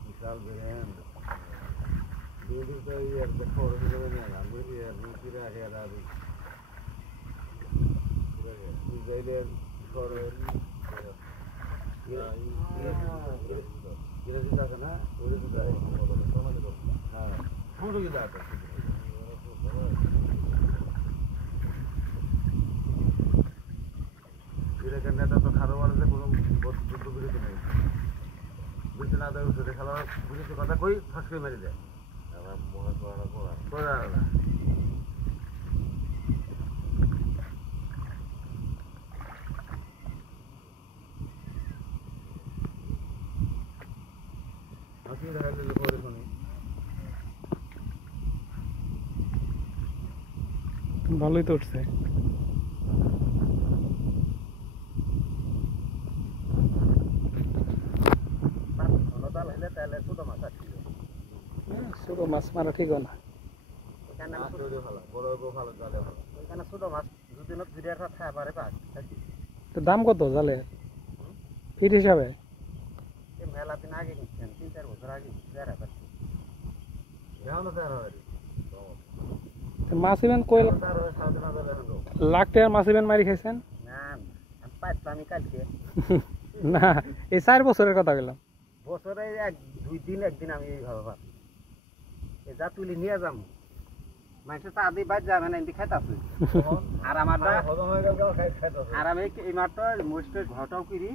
विशाल बिरयान दूध तो ये देखो और नहीं है हम ये पूरा है रावी इज़राइली और ये जितना का ना वो जितना है हाँ फूल की बात है ये करने तो खारो वाले से कोनो बहुत दुख भी नहीं बुझते ना तो उससे खाला बुझे तो কথা কই ফাঁস করে মেরে দেয় আমার মনে পড়া আসলে দেখা গেল পরে শুনি ভালোই তো উঠছে ছোট মাছ মারা ঠিক না দাম কত জালে ফিট হিসাবে মেলা দিন আগে কিনছেন 3-4 বছর আগে 4,000 মাছ ইবেন কই লাখ টাকার মাছ ইবেন মারি খাইছেন না আমি পাইতামি কালকে না এই 4 বছরের কথা বললাম বছরে একদিন আমি এইভাবে পাই এই যা তুলি নিয়ে যাম মানুষের তা আদি বাদ যাবে না এমনি খাইতাছে আর আমারটা আর আমি এই মাত্র মোস্টের ঘটাও করি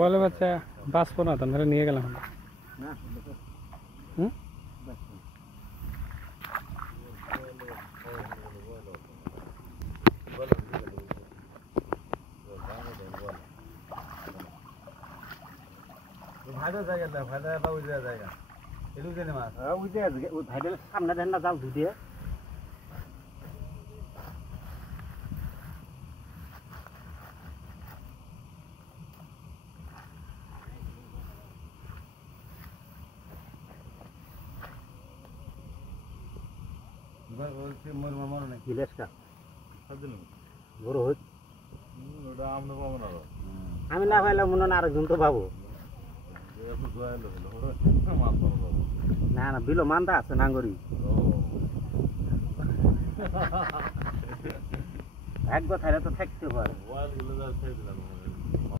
বলে বাচ্চা বাঁচবো না তো ধরে নিয়ে গেলাম ভাইদের জায়গা না ভাইদের ওই জায়গা এলু জানে মাছ ওই যে ওই ভাইদের সামনে দেন না জাল ধুয়ে আমি না পাইলাম মনে হয় আরেকজন তো পাবো না না বিলো মান্দা আছে নাঙ্গরি এক কথায় তো থাকতে পারে